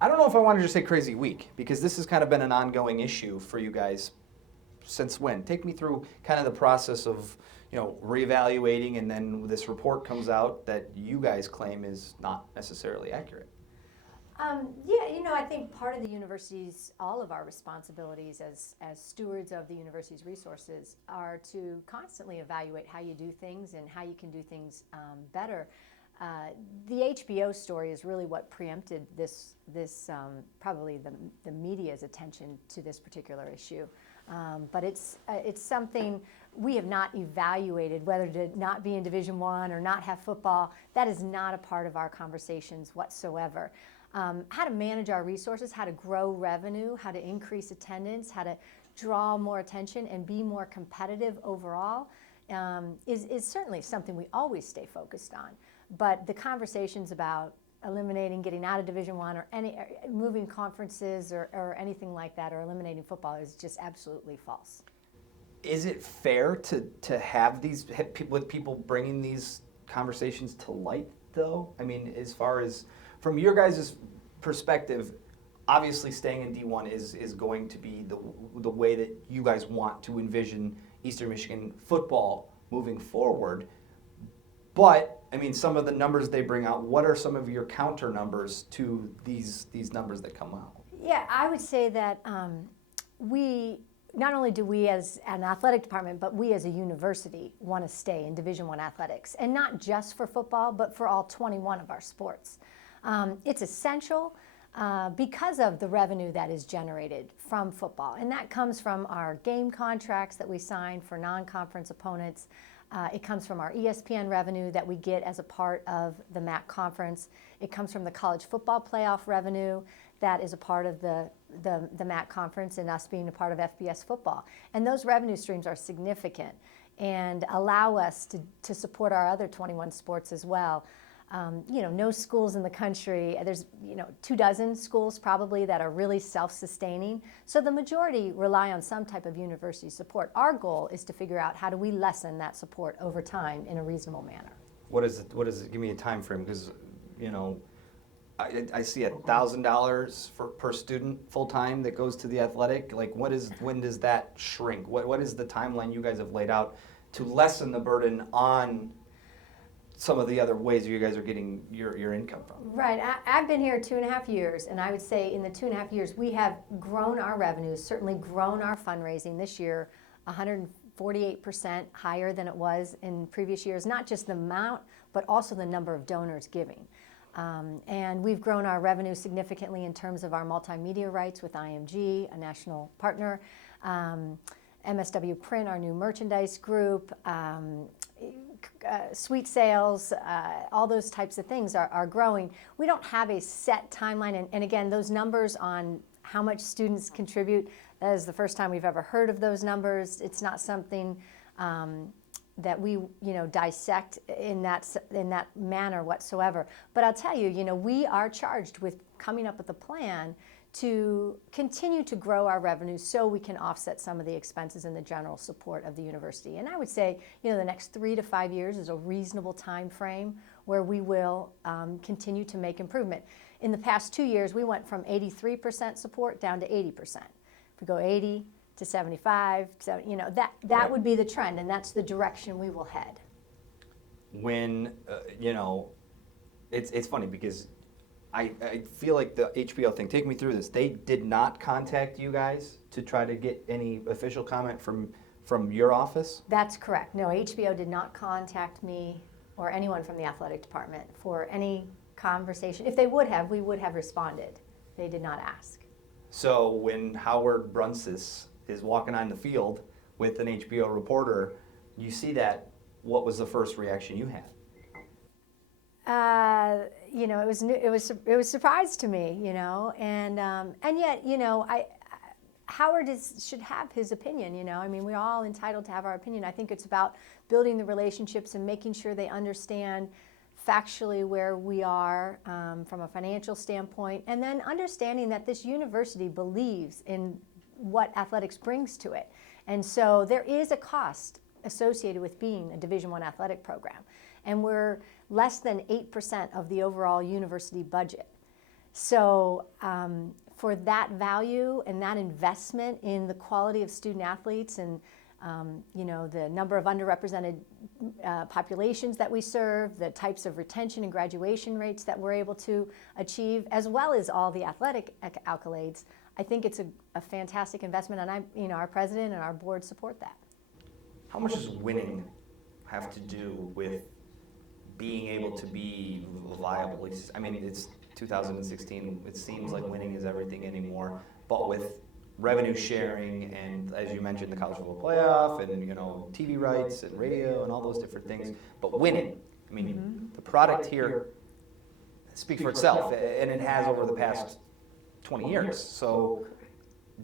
I don't know if I want to just say crazy week, because this has kind of been an ongoing issue for you guys since when? Take me through kind of the process of, reevaluating, and then this report comes out that you guys claim is not necessarily accurate. Yeah, I think part of the university's, all of our responsibilities as stewards of the university's resources are to constantly evaluate how you do things and how you can do things better. The HBO story is really what preempted this probably the media's attention to this particular issue. But it's something we have not evaluated, whether to not be in Division I or not have football. That is not a part of our conversations whatsoever. How to manage our resources, how to grow revenue, how to increase attendance, how to draw more attention and be more competitive overall is certainly something we always stay focused on. But the conversations about eliminating, getting out of Division I or moving conferences or anything like that, or eliminating football, is just absolutely false. Is it fair to have with people bringing these conversations to light, though? I mean, as far as from your guys' perspective, obviously staying in D1 is going to be the way that you guys want to envision Eastern Michigan football moving forward. But, I mean, some of the numbers they bring out, what are some of your counter numbers to these numbers that come out? Yeah, I would say that not only do we as an athletic department, but we as a university want to stay in Division I athletics, and not just for football, but for all 21 of our sports. It's essential because of the revenue that is generated from football, and that comes from our game contracts that we sign for non-conference opponents. It comes from our ESPN revenue that we get as a part of the MAC conference. It comes from the college football playoff revenue that is a part of the MAC conference, and us being a part of FBS football. And those revenue streams are significant and allow us to support our other 21 sports as well. No schools in the country, there's 24 schools probably that are really self-sustaining. So the majority rely on some type of university support. Our goal is to figure out how do we lessen that support over time in a reasonable manner. What is it? Give me a time frame, because I see $1,000 per student full time that goes to the athletic. Like, when does that shrink? What is the timeline you guys have laid out to lessen the burden on some of the other ways you guys are getting your income from? Right. I've been here 2.5 years, and I would say in the 2.5 years we have grown our revenues, certainly grown our fundraising this year 148% higher than it was in previous years, not just the amount, but also the number of donors giving. And we've grown our revenue significantly in terms of our multimedia rights with IMG, a national partner, MSW Print, our new merchandise group, suite sales, all those types of things are growing. We don't have a set timeline, and again, those numbers on how much students contribute, that is the first time we've ever heard of those numbers. It's not something that we dissect in that manner whatsoever. But I'll tell you, we are charged with coming up with a plan to continue to grow our revenue so we can offset some of the expenses and the general support of the university. And I would say, the next 3 to 5 years is a reasonable time frame where we will continue to make improvement. In the past 2 years, we went from 83% support down to 80%. If we go 80 to 75, so that Right. would be the trend, and that's the direction we will head. When it's funny because I feel like the HBO thing, take me through this. They did not contact you guys to try to get any official comment from your office? That's correct. No, HBO did not contact me or anyone from the athletic department for any conversation. If they would have, we would have responded. They did not ask. So when Howard Brunsis is walking on the field with an HBO reporter, you see that, what was the first reaction you had? It was a surprise to me, and yet, Howard should have his opinion, I mean, we're all entitled to have our opinion. I think it's about building the relationships and making sure they understand factually where we are from a financial standpoint, and then understanding that this university believes in what athletics brings to it. And so there is a cost associated with being a Division I athletic program, and we're less than 8% of the overall university budget. So for that value and that investment in the quality of student athletes and the number of underrepresented populations that we serve, the types of retention and graduation rates that we're able to achieve, as well as all the athletic accolades, I think it's a fantastic investment, and our president and our board support that. How much does winning have to do with being able to be viable? I mean, it's 2016. It seems like winning is everything anymore, but with revenue sharing and, as you mentioned, the college football playoff and TV rights and radio and all those different things, but winning. I mean, the product here speaks for itself, and it has over the past 20 years. So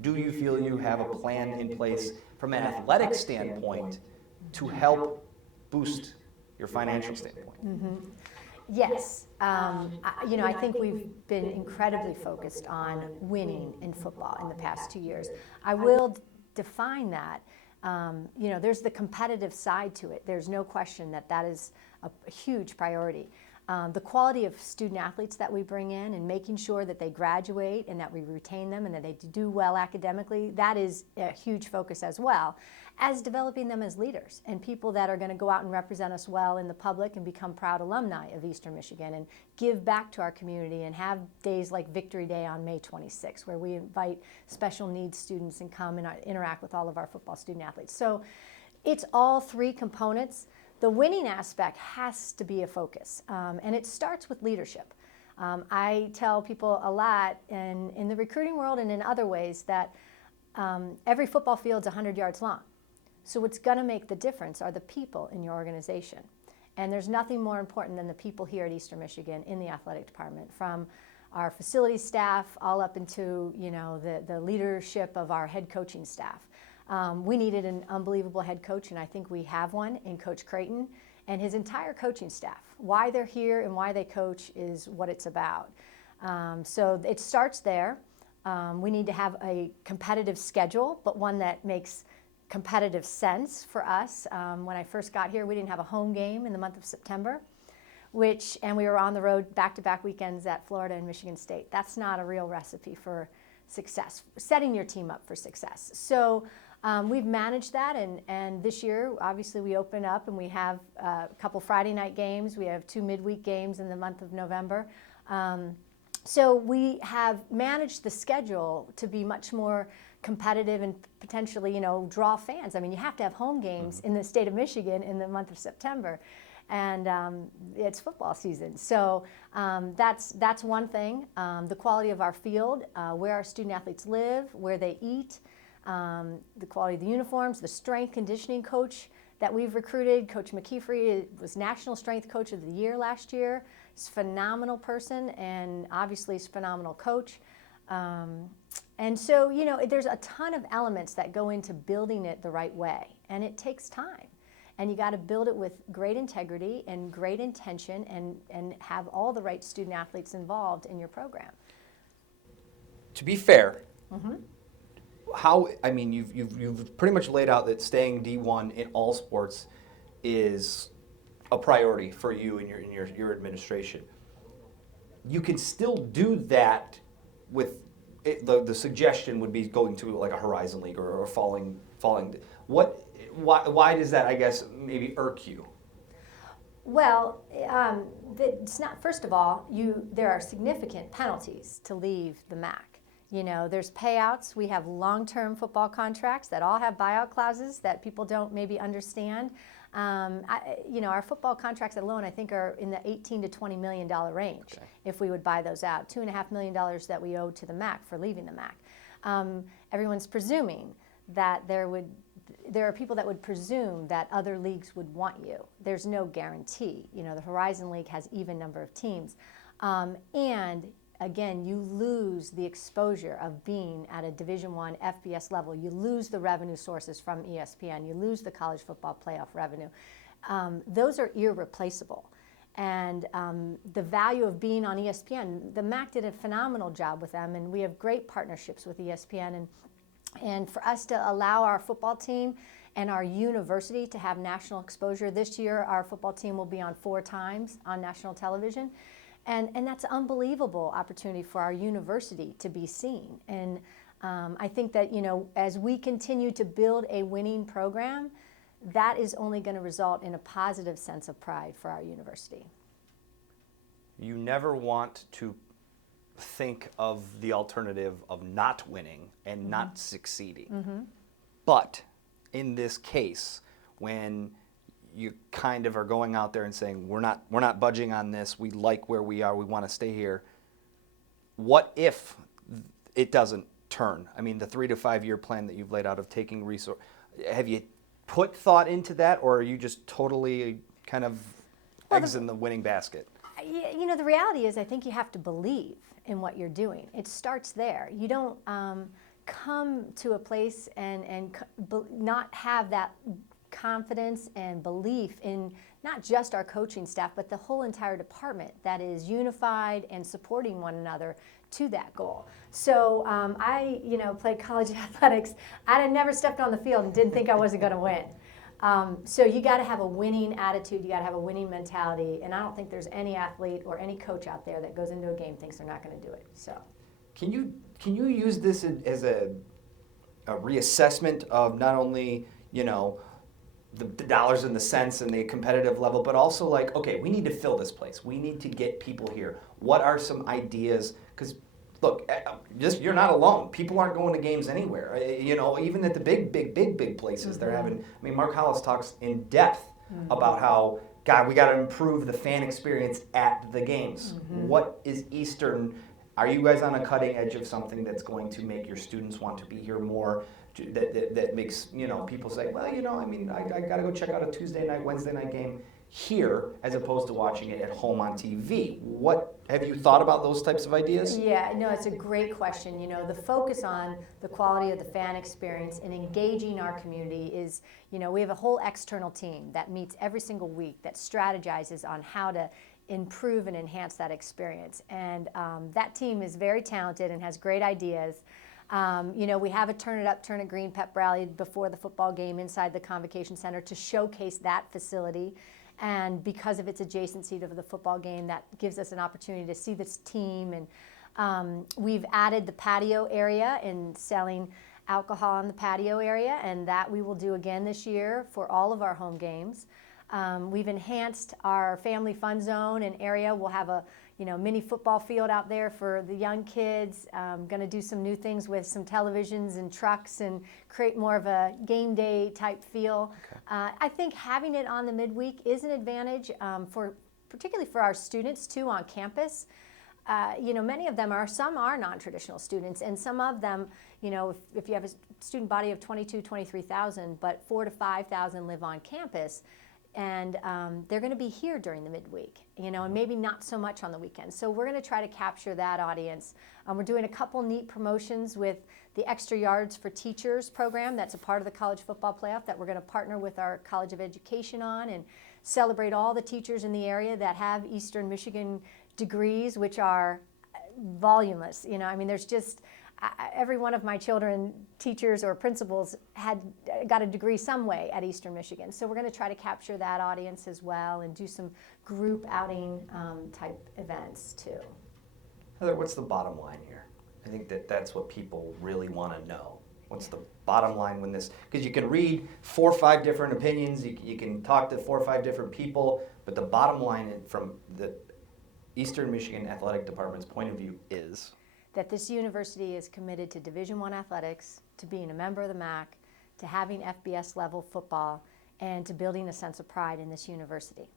do you feel you have a plan in place from an athletic standpoint to help boost your financial standpoint? Yes. I think we've been incredibly focused on winning in football in the past 2 years. I will define that. There's the competitive side to it. There's no question that is a huge priority. The quality of student athletes that we bring in and making sure that they graduate and that we retain them and that they do well academically, that is a huge focus as well, as developing them as leaders and people that are going to go out and represent us well in the public and become proud alumni of Eastern Michigan and give back to our community and have days like Victory Day on May 26th, where we invite special needs students and come and interact with all of our football student athletes. So it's all three components. The winning aspect has to be a focus, and it starts with leadership. I tell people a lot in the recruiting world and in other ways that every football field's 100 yards long. So what's going to make the difference are the people in your organization. And there's nothing more important than the people here at Eastern Michigan in the athletic department, from our facilities staff all up into the leadership of our head coaching staff. We needed an unbelievable head coach, and I think we have one in Coach Creighton and his entire coaching staff. Why they're here and why they coach is what it's about. So it starts there. We need to have a competitive schedule, but one that makes competitive sense for us. When I first got here, we didn't have a home game in the month of September, and we were on the road back-to-back weekends at Florida and Michigan State. That's not a real recipe for success, setting your team up for success. So we've managed that, and this year, obviously, we open up and we have a couple Friday night games. We have 2 midweek games in the month of November. So we have managed the schedule to be much more competitive and potentially, draw fans. I mean, you have to have home games in the state of Michigan in the month of September, and it's football season. So that's one thing. The quality of our field, where our student athletes live, where they eat, the quality of the uniforms, the strength conditioning coach that we've recruited. Coach McKeefrey was National Strength Coach of the Year last year. He's a phenomenal person, and obviously he's a phenomenal coach. And so, there's a ton of elements that go into building it the right way, and it takes time. And you got to build it with great integrity and great intention, and have all the right student athletes involved in your program. To be fair, you've pretty much laid out that staying D1 in all sports is a priority for you and your administration. You can still do that with the suggestion would be going to like a Horizon League or falling. Why does that, I guess, maybe irk you? Well, it's not. First of all, there are significant penalties to leave the MAC. There's payouts. We have long-term football contracts that all have buyout clauses that people don't maybe understand. Our football contracts alone, I think, are in the $18 to $20 million range. Okay. If we would buy those out. $2.5 million that we owe to the MAC for leaving the MAC. Everyone's presuming that there are people that would presume that other leagues would want you. There's no guarantee. The Horizon League has even number of teams. And again, you lose the exposure of being at a Division I FBS level. You lose the revenue sources from ESPN. You lose the college football playoff revenue. Those are irreplaceable. And the value of being on ESPN, the MAC did a phenomenal job with them, and we have great partnerships with ESPN. And for us to allow our football team and our university to have national exposure, this year our football team will be on 4 times on national television. And that's an unbelievable opportunity for our university to be seen. And I think that, as we continue to build a winning program, that is only going to result in a positive sense of pride for our university. You never want to think of the alternative of not winning and not succeeding. But in this case, when you kind of are going out there and saying, we're not budging on this, we like where we are, we want to stay here, what if it doesn't turn? I mean, the 3 to 5 year plan that you've laid out of taking resource, have you put thought into that, or are you just totally kind of eggs in the winning basket? The reality is, I think you have to believe in what you're doing. It starts there. You don't come to a place and not have that confidence and belief in not just our coaching staff, but the whole entire department that is unified and supporting one another to that goal. So I, played college athletics. I had never stepped on the field and didn't think I wasn't going to win. So you got to have a winning attitude. You got to have a winning mentality. And I don't think there's any athlete or any coach out there that goes into a game thinks they're not going to do it. So, can you use this as a reassessment of not only the dollars and the cents and the competitive level, but also like, okay, we need to fill this place. We need to get people here. What are some ideas? Because look, you're not alone. People aren't going to games anywhere. Even at the big places, they're having. I mean, Mark Hollis talks in depth about how, God, we got to improve the fan experience at the games. What is Eastern? Are you guys on a cutting edge of something that's going to make your students want to be here more? That makes people say, well, I got to go check out a Tuesday night, Wednesday night game here as opposed to watching it at home on TV. What have you thought about those types of ideas? Yeah, no, it's a great question. The focus on the quality of the fan experience and engaging our community is, we have a whole external team that meets every single week that strategizes on how to improve and enhance that experience. And that team is very talented and has great ideas. We have a Turn It Up, Turn It Green pep rally before the football game inside the Convocation Center to showcase that facility. And because of its adjacency to the football game, that gives us an opportunity to see this team. And we've added the patio area and selling alcohol on the patio area, and that we will do again this year for all of our home games. We've enhanced our family fun zone and area. We'll have a mini football field out there for the young kids. Going to do some new things with some televisions and trucks and create more of a game day type feel. Okay. I think having it on the midweek is an advantage particularly for our students too on campus. Many of them some are non-traditional students, and some of them, if you have a student body of 23,000, but 4,000 to 5,000 live on campus. And they're going to be here during the midweek, and maybe not so much on the weekends. So we're going to try to capture that audience. We're doing a couple neat promotions with the Extra Yards for Teachers program. That's a part of the college football playoff that we're going to partner with our College of Education on and celebrate all the teachers in the area that have Eastern Michigan degrees, which are voluminous. There's just every one of my children, teachers or principals, got a degree some way at Eastern Michigan. So we're going to try to capture that audience as well and do some group outing type events too. Heather, what's the bottom line here? I think that's what people really want to know. What's the bottom line when this, because you can read 4 or 5 different opinions, you can talk to 4 or 5 different people, but the bottom line from the Eastern Michigan Athletic Department's point of view is that this university is committed to Division I athletics, to being a member of the MAC, to having FBS level football, and to building a sense of pride in this university.